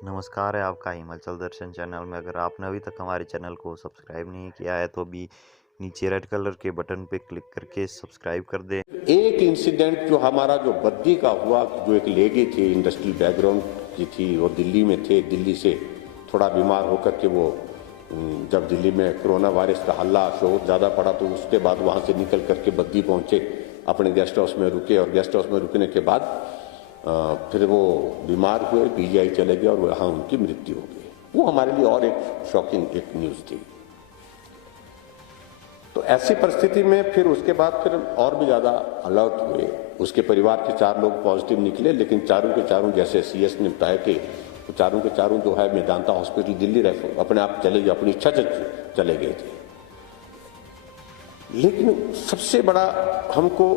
नमस्कार है आपका हिमाचल दर्शन चैनल में। अगर आपने अभी तक हमारे चैनल को सब्सक्राइब नहीं किया है तो अभी नीचे रेड कलर के बटन पे क्लिक करके सब्सक्राइब कर दें। एक इंसिडेंट जो हमारा जो बद्दी का हुआ, जो एक लेडी थी, इंडस्ट्रियल बैकग्राउंड की थी, वो दिल्ली में थे, दिल्ली से थोड़ा बीमार होकर के वो जब दिल्ली में कोरोना वायरस का हल्ला शोर ज़्यादा पड़ा तो उसके बाद वहाँ से निकल करके बद्दी पहुँचे, अपने गेस्ट हाउस में रुके और गेस्ट हाउस में रुकने के बाद फिर वो बीमार हुए, पीजीआई चले गए और वहाँ उनकी मृत्यु हो गई। वो हमारे लिए और एक शॉकिंग एक न्यूज़ थी। तो ऐसी परिस्थिति में फिर उसके बाद फिर और भी ज़्यादा अलर्ट हुए। उसके परिवार के 4 लोग पॉजिटिव निकले, लेकिन चारों के चारों, जैसे सीएस ने बताया कि चारों के चारों जो है मेदांता हॉस्पिटल दिल्ली रहे, अपने आप चले गए, अपनी इच्छा से चले गए थे। लेकिन सबसे बड़ा हमको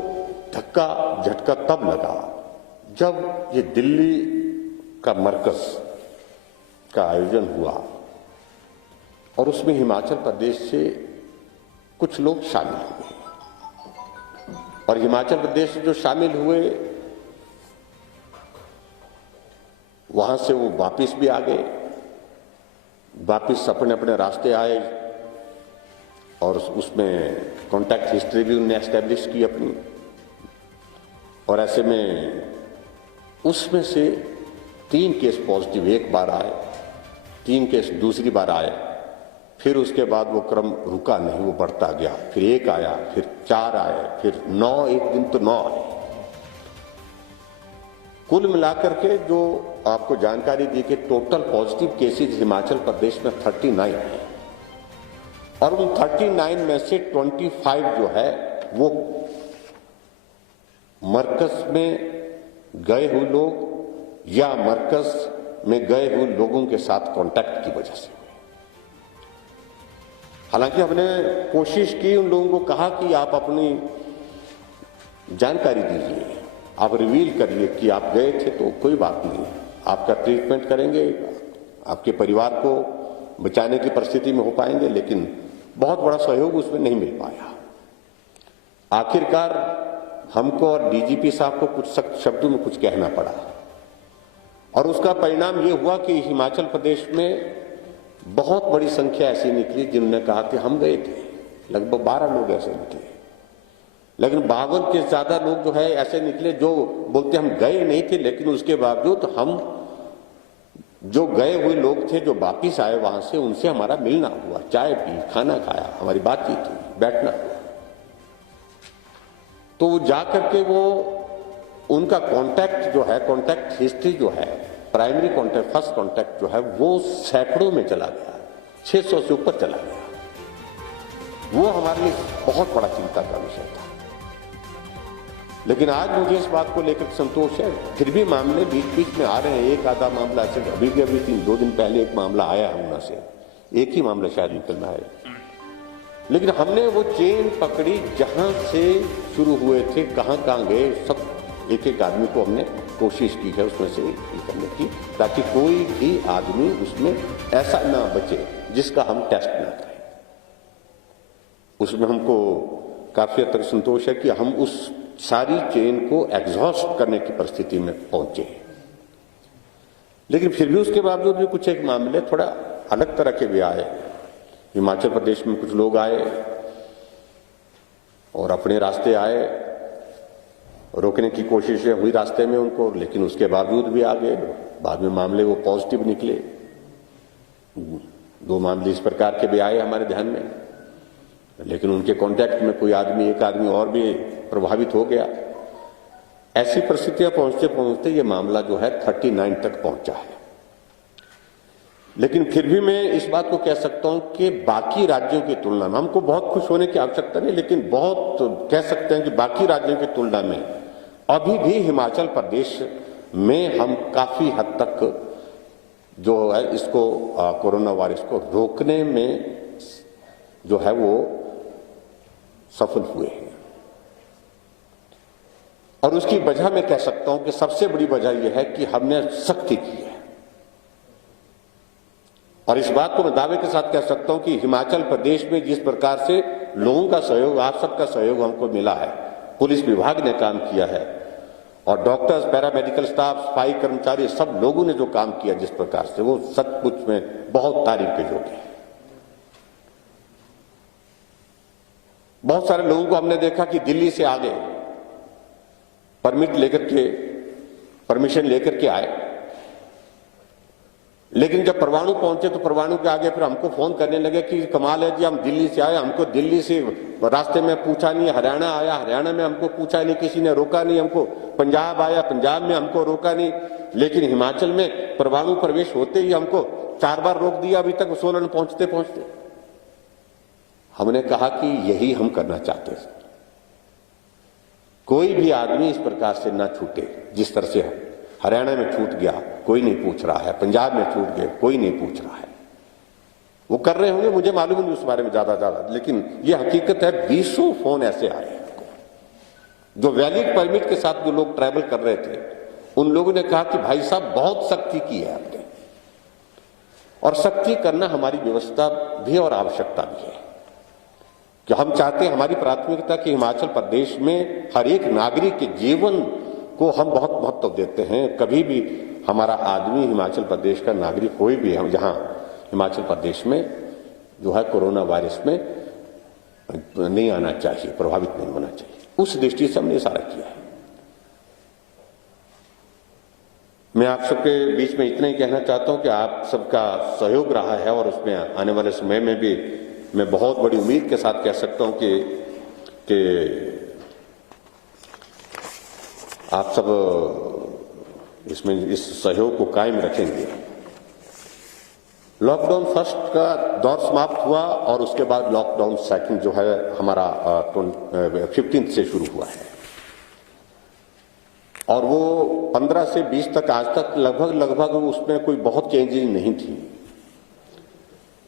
धक्का झटका तब लगा जब ये दिल्ली का मरकज का आयोजन हुआ और उसमें हिमाचल प्रदेश से कुछ लोग शामिल हुए और हिमाचल प्रदेश से जो शामिल हुए वहां से वो वापिस भी आ गए, वापिस अपने अपने रास्ते आए और उसमें कॉन्टैक्ट हिस्ट्री भी उन्होंने एस्टेब्लिश की अपनी। और ऐसे में उसमें से 3 केस पॉजिटिव एक बार आए, 3 केस दूसरी बार आए, फिर उसके बाद वो क्रम रुका नहीं, वो बढ़ता गया, फिर 1 आया, फिर 4 आए, फिर 9, एक दिन तो 9 आए। कुल मिलाकर के जो आपको जानकारी दी कि total positive cases Himachal Pradesh में 39 है और उन 39 में से 25 जो है वो मरकज में गए हुए लोग या मरकज में गए हुए लोगों के साथ कांटेक्ट की वजह से। हालांकि हमने कोशिश की, उन लोगों को कहा कि आप अपनी जानकारी दीजिए, आप रिवील करिए कि आप गए थे, तो कोई बात नहीं, आपका ट्रीटमेंट करेंगे, आपके परिवार को बचाने की परिस्थिति में हो पाएंगे। लेकिन बहुत बड़ा सहयोग उसमें नहीं मिल पाया। आखिरकार हमको और डीजीपी साहब को कुछ सख्त शब्दों में कुछ कहना पड़ा और उसका परिणाम ये हुआ कि हिमाचल प्रदेश में बहुत बड़ी संख्या ऐसी निकली जिन्होंने कहा कि हम गए थे। लगभग 12 लोग ऐसे निकले, लेकिन 52 के ज्यादा लोग जो है ऐसे निकले जो बोलते हम गए नहीं थे, लेकिन उसके बावजूद हम जो गए हुए लोग थे, जो वापिस आए वहां से, उनसे हमारा मिलना हुआ, चाय पी, खाना खाया, हमारी बातचीत हुई, बैठना हुआ। तो जाकर के वो उनका कांटेक्ट जो है, कांटेक्ट हिस्ट्री जो है, प्राइमरी कांटेक्ट, फर्स्ट कांटेक्ट जो है वो सैकड़ों में चला गया, 600 से ऊपर चला गया। वो हमारे लिए बहुत बड़ा चिंता का विषय था। लेकिन आज मुझे इस बात को लेकर संतोष है, फिर भी मामले बीच बीच में आ रहे हैं। एक आधा मामला ऐसे अभी 2 दिन पहले एक मामला आया है ऊना से, एक ही मामला शायद निकलना है। लेकिन हमने वो चेन पकड़ी, जहां से शुरू हुए थे, कहां कहां गए, सब एक एक आदमी को हमने कोशिश की है उसमें से करने की, ताकि कोई भी आदमी उसमें ऐसा ना बचे जिसका हम टेस्ट ना करें। उसमें हमको काफी हद तक संतोष है कि हम उस सारी चेन को एग्जॉस्ट करने की परिस्थिति में पहुंचे। लेकिन फिर भी उसके बावजूद भी कुछ एक मामले थोड़ा अलग तरह के भी आए। हिमाचल प्रदेश में कुछ लोग आए और अपने रास्ते आए, रोकने की कोशिशें हुई रास्ते में उनको, लेकिन उसके बावजूद भी आ गए। बाद में मामले वो पॉजिटिव निकले। 2 मामले इस प्रकार के भी आए हमारे ध्यान में, लेकिन उनके कांटेक्ट में कोई आदमी, एक आदमी और भी प्रभावित हो गया। ऐसी परिस्थितियां पहुंचते पहुंचते ये मामला जो है 39 तक पहुंचा है। लेकिन फिर भी मैं इस बात को कह सकता हूं कि बाकी राज्यों की तुलना में, हमको बहुत खुश होने की आवश्यकता नहीं, लेकिन बहुत कह सकते हैं कि बाकी राज्यों की तुलना में अभी भी हिमाचल प्रदेश में हम काफी हद तक जो है इसको कोरोना वायरस को रोकने में जो है वो सफल हुए हैं। और उसकी वजह मैं कह सकता हूं कि सबसे बड़ी वजह यह है कि हमने सख्ती की है। और इस बात को मैं दावे के साथ कह सकता हूं कि हिमाचल प्रदेश में जिस प्रकार से लोगों का सहयोग, आप सबका सहयोग हमको मिला है, पुलिस विभाग ने काम किया है, और डॉक्टर्स, पैरामेडिकल स्टाफ, सफाई कर्मचारी, सब लोगों ने जो काम किया जिस प्रकार से, वो सचमुच में बहुत तारीफ के योग्य है। बहुत सारे लोगों को हमने देखा कि दिल्ली से आ गए, परमिट लेकर के, परमिशन लेकर के आए, लेकिन जब परवाणु पहुंचे तो परवाणु के आगे फिर हमको फोन करने लगे कि कमाल है जी, हम दिल्ली से आए, हमको दिल्ली से रास्ते में पूछा नहीं, हरियाणा आया, हरियाणा में हमको पूछा नहीं, किसी ने रोका नहीं हमको, पंजाब आया, पंजाब में हमको रोका नहीं, लेकिन हिमाचल में परवाणु प्रवेश होते ही हमको 4 बार रोक दिया अभी तक सोलन पहुंचते पहुंचते। हमने कहा कि यही हम करना चाहते हैं, कोई भी आदमी इस प्रकार से ना छूटे जिस तरह से हरियाणा में छूट गया, कोई नहीं पूछ रहा है, पंजाब में छूट गए, कोई नहीं पूछ रहा है। वो कर रहे होंगे, मुझे मालूम नहीं उस बारे में ज्यादा, लेकिन ये हकीकत है। 20 फोन ऐसे आए जो वैलिड परमिट के साथ जो लोग ट्रैवल कर रहे थे, उन लोगों ने कहा कि भाई साहब बहुत सख्ती की है आपने, और सख्ती करना हमारी व्यवस्था भी और आवश्यकता भी है कि हम चाहते हैं, हमारी प्राथमिकता कि हिमाचल प्रदेश में हर एक नागरिक के जीवन को हम बहुत महत्व देते हैं। कभी भी हमारा आदमी हिमाचल प्रदेश का नागरिक कोई भी हम जहां हिमाचल प्रदेश में जो है कोरोना वायरस में नहीं आना चाहिए, प्रभावित नहीं होना चाहिए। उस दृष्टि से हमने सारा किया है। मैं आप सबके बीच में इतना ही कहना चाहता हूं कि आप सबका सहयोग रहा है, और उसमें आने वाले समय में भी मैं बहुत बड़ी उम्मीद के साथ कह सकता हूं कि आप सब इसमें इस सहयोग को कायम रखेंगे। लॉकडाउन फर्स्ट का दौर समाप्त हुआ और उसके बाद लॉकडाउन सेकंड जो है हमारा 15 से शुरू हुआ है, और वो 15 से 20 तक आज तक लगभग उसमें कोई बहुत चेंजेस नहीं थी।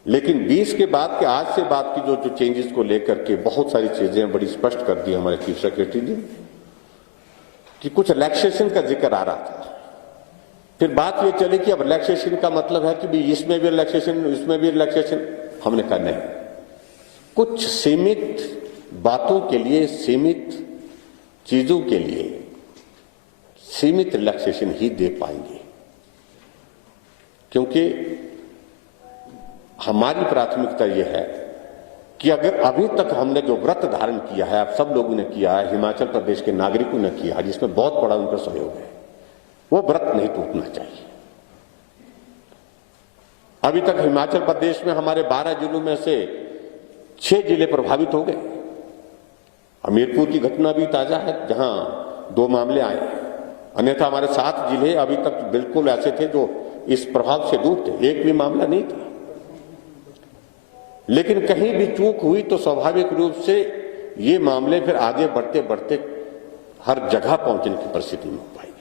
लेकिन 20 के बाद के आज से बाद की जो चेंजेस को लेकर के बहुत सारी चीजें बड़ी स्पष्ट कर दी हमारे चीफ सेक्रेटरी जी कि कुछ रिलैक्सेशन का जिक्र आ रहा था। फिर बात ये चली कि अब रिलैक्सेशन का मतलब है कि भी इसमें भी रिलैक्सेशन, इसमें भी रिलैक्सेशन। हमने कहा नहीं, कुछ सीमित बातों के लिए, सीमित चीजों के लिए सीमित रिलैक्सेशन ही दे पाएंगे, क्योंकि हमारी प्राथमिकता यह है कि अगर अभी तक हमने जो व्रत धारण किया है, आप सब लोगों ने किया है, हिमाचल प्रदेश के नागरिकों ने किया है, जिसमें बहुत बड़ा उनका सहयोग है, वो व्रत नहीं टूटना चाहिए। अभी तक हिमाचल प्रदेश में हमारे 12 जिलों में से 6 जिले प्रभावित हो गए। हमीरपुर की घटना भी ताजा है जहां 2 मामले आए, अन्यथा हमारे 7 जिले अभी तक बिल्कुल ऐसे थे जो इस प्रभाव से दूर थे, एक भी मामला नहीं था। लेकिन कहीं भी चूक हुई तो स्वाभाविक रूप से ये मामले फिर आगे बढ़ते बढ़ते हर जगह पहुंचने की परिस्थिति में हो पाएगी।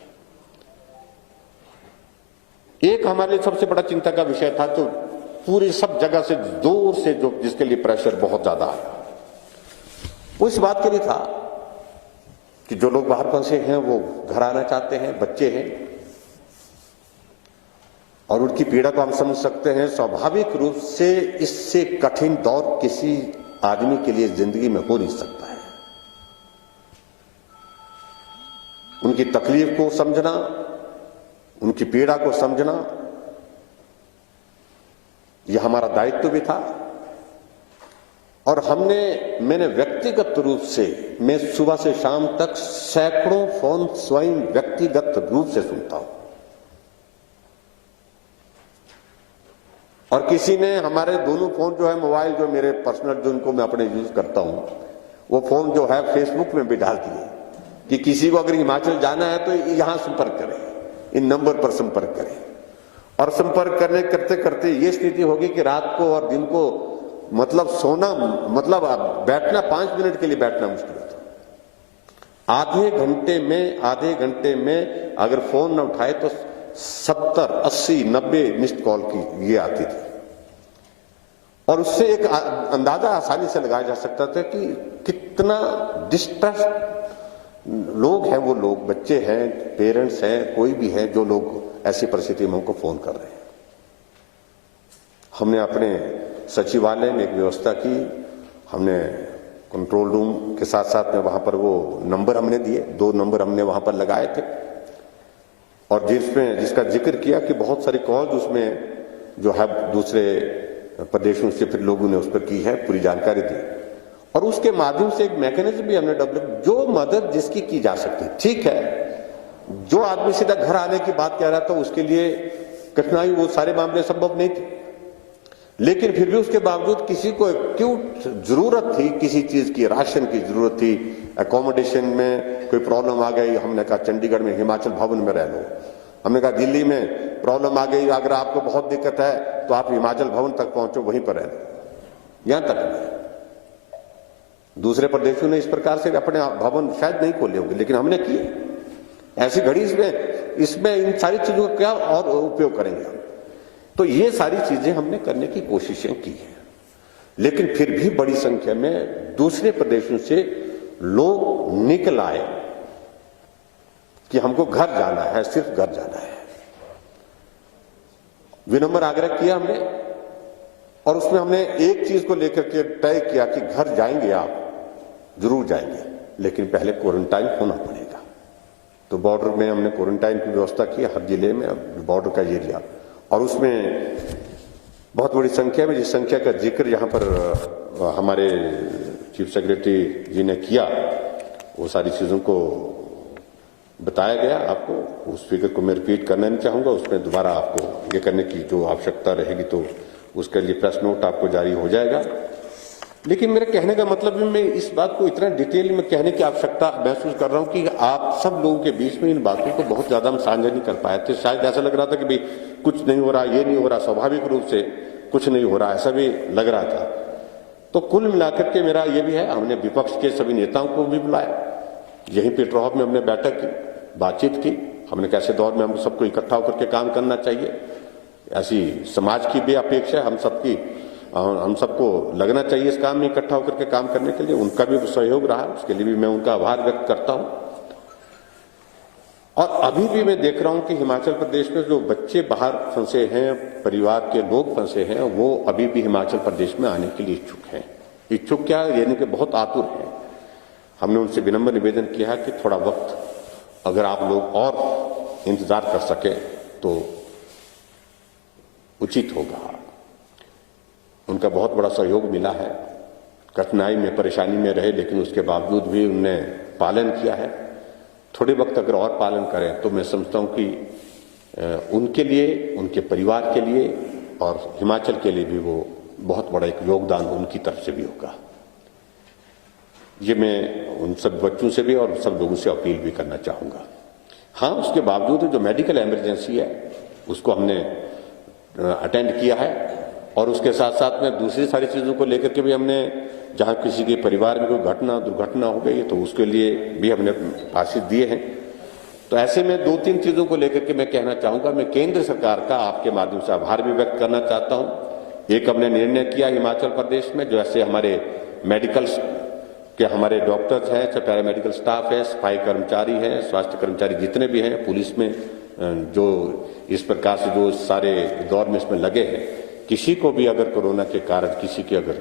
एक हमारे लिए सबसे बड़ा चिंता का विषय था, तो पूरी सब जगह से जोर से जो जिसके लिए प्रेशर बहुत ज्यादा आया, वो इस बात के लिए था कि जो लोग बाहर फंसे हैं वो घर आना चाहते हैं, बच्चे हैं, और उनकी पीड़ा को हम समझ सकते हैं। स्वाभाविक रूप से इससे कठिन दौर किसी आदमी के लिए जिंदगी में हो नहीं सकता है। उनकी तकलीफ को समझना, उनकी पीड़ा को समझना, यह हमारा दायित्व भी था। और मैंने व्यक्तिगत रूप से, मैं सुबह से शाम तक सैकड़ों फोन स्वयं व्यक्तिगत रूप से सुनता हूं, और किसी ने हमारे दोनों फोन जो है मोबाइल, जो मेरे पर्सनल जिनको मैं अपने यूज करता हूं, वो फोन जो है फेसबुक में भी डाल दिए कि किसी को अगर हिमाचल जाना है तो यहां संपर्क करें, इन नंबर पर संपर्क करें। और संपर्क करने करते करते ये स्थिति होगी कि रात को और दिन को मतलब सोना, मतलब बैठना 5 मिनट के लिए बैठना मुश्किल होता। आधे घंटे में अगर फोन न उठाए तो 70, 80, 90 मिस्ड कॉल की ये आती थी, और उससे एक अंदाजा आसानी से लगाया जा सकता था कि कितना डिस्ट्रेस लोग हैं, वो लोग, बच्चे हैं, पेरेंट्स हैं, कोई भी है, जो लोग ऐसी परिस्थिति में हमको फोन कर रहे हैं। हमने अपने सचिवालय में एक व्यवस्था की, हमने कंट्रोल रूम के साथ साथ में वहां पर वो नंबर हमने दिए, 2 नंबर हमने वहां पर लगाए थे, और जिसका जिक्र किया कि बहुत सारी कॉल उसमें जो है दूसरे प्रदेशों से फिर लोगों ने उस पर की है, पूरी जानकारी दी, और उसके माध्यम से एक मैकेनिज्म भी हमने डेवलप, जो मदद जिसकी की जा सकती। ठीक है, जो आदमी सीधा घर आने की बात कह रहा था उसके लिए कठिनाई, वो सारे मामले संभव नहीं थे, लेकिन फिर भी उसके बावजूद किसी को एक्यूट जरूरत थी, किसी चीज की, राशन की जरूरत थी, अकोमोडेशन में कोई प्रॉब्लम आ गई, हमने कहा चंडीगढ़ में हिमाचल भवन में रह लो, हमने कहा दिल्ली में प्रॉब्लम आ गई, अगर आपको बहुत दिक्कत है तो आप हिमाचल भवन तक पहुंचो, वहीं पर रह लो, यहां तक नहीं। दूसरे प्रदेशों ने इस प्रकार से अपने भवन शायद नहीं खोले होंगे, लेकिन हमने किए। ऐसी घड़ी इसमें इन सारी चीजों का क्या और उपयोग करेंगे हम? तो ये सारी चीजें हमने करने की कोशिशें की हैं, लेकिन फिर भी बड़ी संख्या में दूसरे प्रदेशों से लोग निकल आए कि हमको घर जाना है, सिर्फ घर जाना है। विनम्र आग्रह किया हमने, और उसमें हमने एक चीज को लेकर के तय किया कि घर जाएंगे आप, जरूर जाएंगे, लेकिन पहले क्वारंटाइन होना पड़ेगा। तो बॉर्डर में हमने क्वारंटाइन की व्यवस्था की, हर जिले में बॉर्डर का एरिया, और उसमें बहुत बड़ी संख्या में, जिस संख्या का जिक्र यहां पर हमारे चीफ सेक्रेटरी जी ने किया, वो सारी चीजों को बताया गया आपको। उस फिगर को मैं रिपीट करना नहीं चाहूंगा, उसमें दोबारा आपको ये करने की जो आवश्यकता रहेगी तो उसके लिए प्रेस नोट आपको जारी हो जाएगा। लेकिन मेरा कहने का मतलब है, मैं इस बात को इतना डिटेल में कहने की आवश्यकता महसूस कर रहा हूं कि आप सब लोगों के बीच में इन बातों को बहुत ज्यादा हम साझा नहीं कर पाए थे। शायद ऐसा लग रहा था कि भाई कुछ नहीं हो रहा, ये नहीं हो रहा, स्वाभाविक रूप से कुछ नहीं हो रहा, ऐसा भी लग रहा था। तो कुल मिलाकर के मेरा ये भी है, हमने विपक्ष के सभी नेताओं को भी बुलाया, यहीं पीटरहॉफ में हमने बैठक की, बातचीत की, हमने कैसे दौर में हम सबको इकट्ठा होकर के काम करना चाहिए, ऐसी समाज की भी अपेक्षा है, हम सबको लगना चाहिए इस काम में इकट्ठा होकर के काम करने के लिए। उनका भी सहयोग रहा, उसके लिए भी मैं उनका आभार व्यक्त करता हूं। और अभी भी मैं देख रहा हूं कि हिमाचल प्रदेश में जो बच्चे बाहर फंसे हैं, परिवार के लोग फंसे हैं, वो अभी भी हिमाचल प्रदेश में आने के लिए इच्छुक हैं। इच्छुक क्या, यानी कि बहुत आतुर हैं। हमने उनसे विनम्र निवेदन किया है कि थोड़ा वक्त अगर आप लोग और इंतजार कर सके तो उचित होगा। उनका बहुत बड़ा सहयोग मिला है, कठिनाई में, परेशानी में रहे, लेकिन उसके बावजूद भी उनने पालन किया है। थोड़े वक्त अगर और पालन करें तो मैं समझता हूं कि उनके लिए, उनके परिवार के लिए और हिमाचल के लिए भी वो बहुत बड़ा एक योगदान उनकी तरफ से भी होगा। ये मैं उन सब बच्चों से भी और सब लोगों से अपील भी करना चाहूंगा। हाँ, उसके बावजूद जो मेडिकल इमरजेंसी है उसको हमने अटेंड किया है, और उसके साथ साथ में दूसरी सारी चीजों को लेकर के भी हमने, जहां किसी के परिवार में कोई दुर्घटना हो गई तो उसके लिए भी हमने आशीष दिए हैं। तो ऐसे में 2-3 चीजों को लेकर के मैं कहना चाहूंगा। मैं केंद्र सरकार का आपके माध्यम से आभार भी व्यक्त करना चाहता हूं। एक हमने निर्णय किया हिमाचल प्रदेश में, जो ऐसे हमारे मेडिकल के हमारे डॉक्टर्स हैं, चाहे पैरामेडिकल स्टाफ है, सफाई कर्मचारी हैं, स्वास्थ्य कर्मचारी जितने भी हैं, पुलिस में जो इस प्रकार से जो सारे दौर में इसमें लगे हैं, किसी को भी अगर कोरोना के कारण किसी की अगर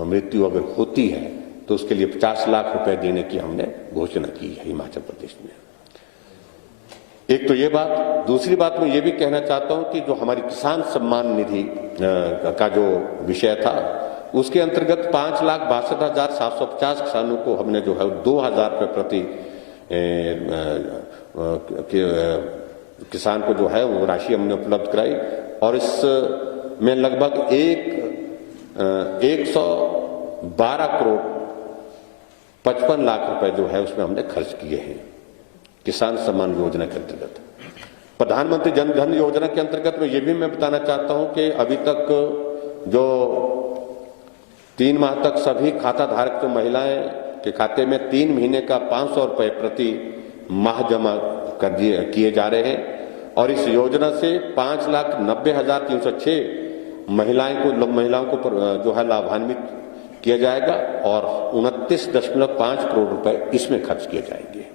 मृत्यु अगर होती है तो उसके लिए 50 लाख रुपए देने की हमने घोषणा की है हिमाचल प्रदेश में। एक तो ये बात। दूसरी बात मैं ये भी कहना चाहता हूं कि जो हमारी किसान सम्मान निधि का जो विषय था, उसके अंतर्गत 5,62,750 किसानों को हमने जो है 2,000 रुपये प्रति किसान को जो है वो राशि हमने उपलब्ध कराई, और इसमें लगभग 112 करोड़ 55 लाख रुपए जो है उसमें हमने खर्च किए हैं किसान सम्मान योजना के अंतर्गत। प्रधानमंत्री जन धन योजना के अंतर्गत में ये भी मैं बताना चाहता हूं कि अभी तक जो 3 माह तक सभी खाता धारक जो महिलाएं के खाते में 3 महीने का 500 रुपए प्रति माह जमा कर किए जा रहे हैं, और इस योजना से 5,90,306 महिलाओं को जो है लाभान्वित किया जाएगा, और 29.5 करोड़ रुपए इसमें खर्च किए जाएंगे।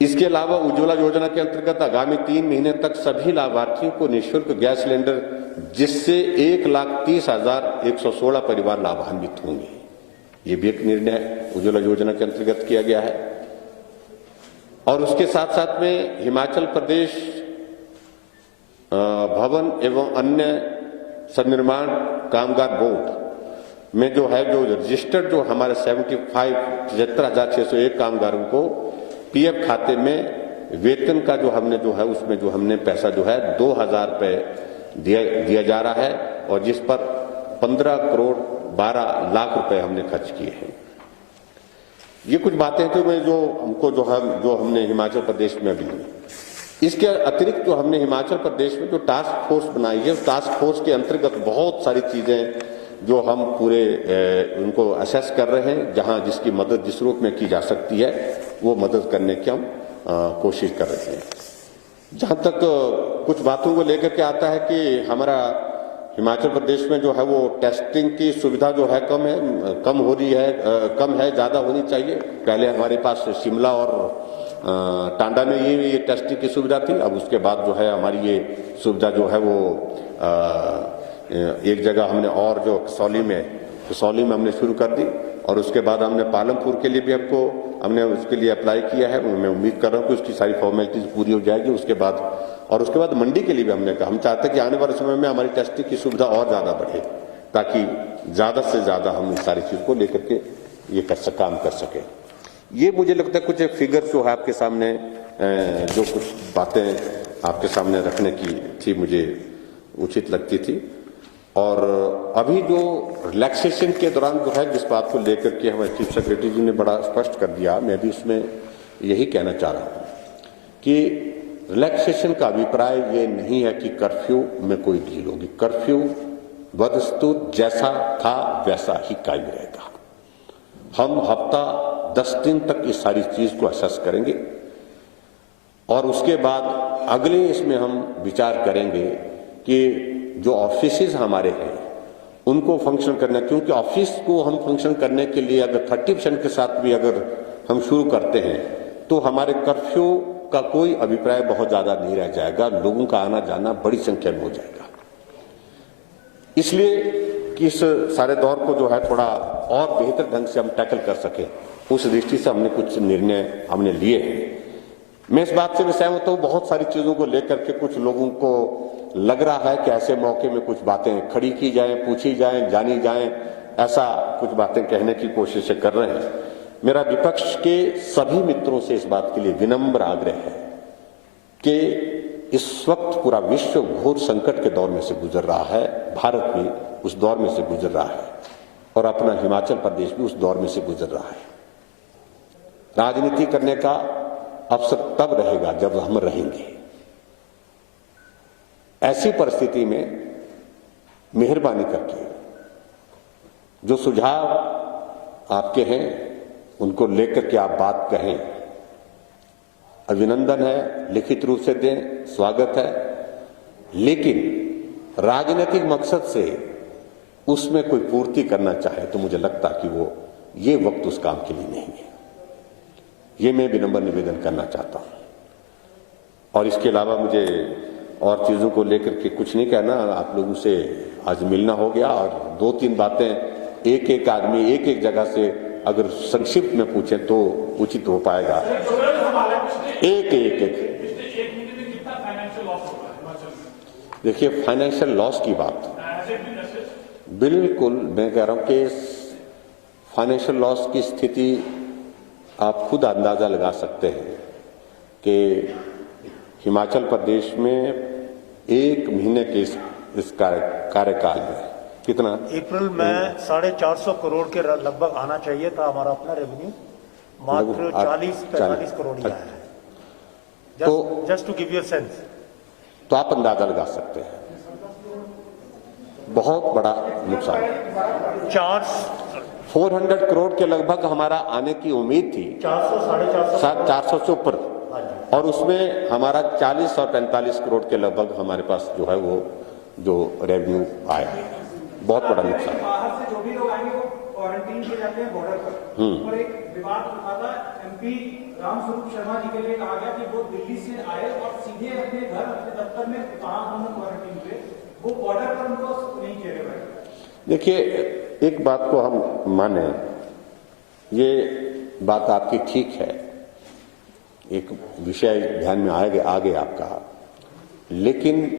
इसके अलावा उज्ज्वला योजना के अंतर्गत आगामी 3 महीने तक सभी लाभार्थियों को निःशुल्क गैस सिलेंडर, जिससे 1,30,116 परिवार लाभान्वित होंगे। ये भी एक निर्णय उज्ज्वला योजना के अंतर्गत किया गया है। और उसके साथ साथ में हिमाचल प्रदेश भवन एवं अन्य सन्निर्माण कामगार बोर्ड में जो है, जो रजिस्टर्ड जो हमारे 75,76,601 कामगारों को पीएफ खाते में वेतन का जो हमने जो है उसमें जो हमने पैसा जो है 2,000 रुपए दिया जा रहा है, और जिस पर 15 करोड़ 12 लाख रुपए हमने खर्च किए हैं। ये कुछ बातें तो मैं जो हमको जो हमने हिमाचल प्रदेश में भी, इसके अतिरिक्त जो हमने हिमाचल प्रदेश में जो टास्क फोर्स बनाई है, उस टास्क फोर्स के अंतर्गत बहुत सारी चीजें जो हम पूरे उनको असेस कर रहे हैं, जहां जिसकी मदद जिस रूप में की जा सकती है वो मदद करने की हम कोशिश कर रहे हैं। जहां तक कुछ बातों को लेकर के आता है कि हमारा हिमाचल प्रदेश में जो है वो टेस्टिंग की सुविधा जो है कम हो रही है, कम है, ज्यादा होनी चाहिए। पहले हमारे पास शिमला और टांडा में ये टेस्टिंग की सुविधा थी, अब उसके बाद जो है हमारी ये सुविधा जो है वो एक जगह हमने और जो कसौली में हमने शुरू कर दी, और उसके बाद हमने पालमपुर के लिए भी हमने उसके लिए अप्लाई किया है। मैं उम्मीद कर रहा हूं कि उसकी सारी फॉर्मेलिटीज पूरी हो जाएगी। उसके बाद मंडी के लिए भी हमने कहा, हम चाहते हैं कि आने वाले समय में हमारी टेस्टिंग की सुविधा और ज्यादा बढ़े, ताकि ज्यादा से ज्यादा हम इस सारी चीज को लेकर के ये काम कर सके। ये मुझे लगता है कुछ फिगर जो है आपके सामने, जो कुछ बातें आपके सामने रखने की थी, मुझे उचित लगती थी। और अभी जो रिलैक्सेशन के दौरान जो है जिस बात को लेकर के हमारे चीफ सेक्रेटरी जी ने बड़ा स्पष्ट कर दिया, मैं भी उसमें यही कहना चाह रहा हूं कि रिलैक्सेशन का अभिप्राय ये नहीं है कि कर्फ्यू में कोई ढील होगी। कर्फ्यू वस्तुतः जैसा था वैसा ही कायम रहेगा। हम हफ्ता 10 दिन तक इस सारी चीज को असेस करेंगे, और उसके बाद अगले इसमें हम विचार करेंगे कि जो ऑफिसेज हमारे हैं उनको फंक्शन करना, क्योंकि ऑफिस को हम फंक्शन करने के लिए अगर 30% के साथ भी अगर हम शुरू करते हैं तो हमारे कर्फ्यू का कोई अभिप्राय बहुत ज्यादा नहीं रह जाएगा, लोगों का आना जाना बड़ी संख्या में हो जाएगा। इसलिए कि इस सारे दौर को जो है थोड़ा और बेहतर ढंग से हम टैकल कर सके, उस दृष्टि से हमने कुछ निर्णय हमने लिए हैं। मैं इस बात से भी सहमत हूं, बहुत सारी चीजों को लेकर के कुछ लोगों को लग रहा है कि ऐसे मौके में कुछ बातें खड़ी की जाएं, पूछी जाएं, जानी जाएं, ऐसा कुछ बातें कहने की कोशिश कर रहे हैं। मेरा विपक्ष के सभी मित्रों से इस बात के लिए विनम्र आग्रह है कि इस वक्त पूरा विश्व घोर संकट के दौर में से गुजर रहा है, भारत भी उस दौर में से गुजर रहा है, और अपना हिमाचल प्रदेश भी उस दौर में से गुजर रहा है। राजनीति करने का अवसर तब रहेगा जब हम रहेंगे। ऐसी परिस्थिति में मेहरबानी करके जो सुझाव आपके हैं उनको लेकर के आप बात कहें, अभिनंदन है, लिखित रूप से दें, स्वागत है, लेकिन राजनीतिक मकसद से उसमें कोई पूर्ति करना चाहे तो मुझे लगता कि वो ये वक्त उस काम के लिए नहीं है। ये मैं विनम्र निवेदन करना चाहता हूं। और इसके अलावा मुझे और चीजों को लेकर के कुछ नहीं कहना। आप लोगों से आज मिलना हो गया, और 2-3 बातें एक आदमी एक जगह से अगर संक्षिप्त में पूछे तो उचित हो पाएगा। एक देखिए, फाइनेंशियल लॉस की बात बिल्कुल मैं कह रहा हूं कि फाइनेंशियल लॉस की स्थिति आप खुद अंदाजा लगा सकते हैं कि हिमाचल प्रदेश में 1 महीने के इस कार्यकाल में कितना, अप्रैल में 450 करोड़ के लगभग आना चाहिए था हमारा अपना रेवेन्यू, मात्र 40-45 करोड़ ही आया है। तो just to give you sense, तो आप अंदाजा लगा सकते हैं बहुत बड़ा नुकसान। 400 करोड़ के लगभग हमारा आने की उम्मीद थी, 400 से ऊपर, और उसमें हमारा 40 और 45 करोड़ के लगभग हमारे पास जो है वो जो रेवेन्यू आया है। बहुत बड़ा नुकसान। बाहर से जो भी लोग आएंगे वो क्वारंटीन किए जाते हैं बॉर्डर पर। और एक विवाद उठा था, एमपी रामस्वरूप शर्मा जी के लिए कहा गया कि वो दिल्ली से आए और सीधे अपने घर अपने दफ्तर में कहा हम क्वारंटीन हुए, वो बॉर्डर पर उनको नहीं किया गया। देखिए, एक बात को हम माने ये बात आपकी ठीक है, एक विषय ध्यान में आ गया आपका, लेकिन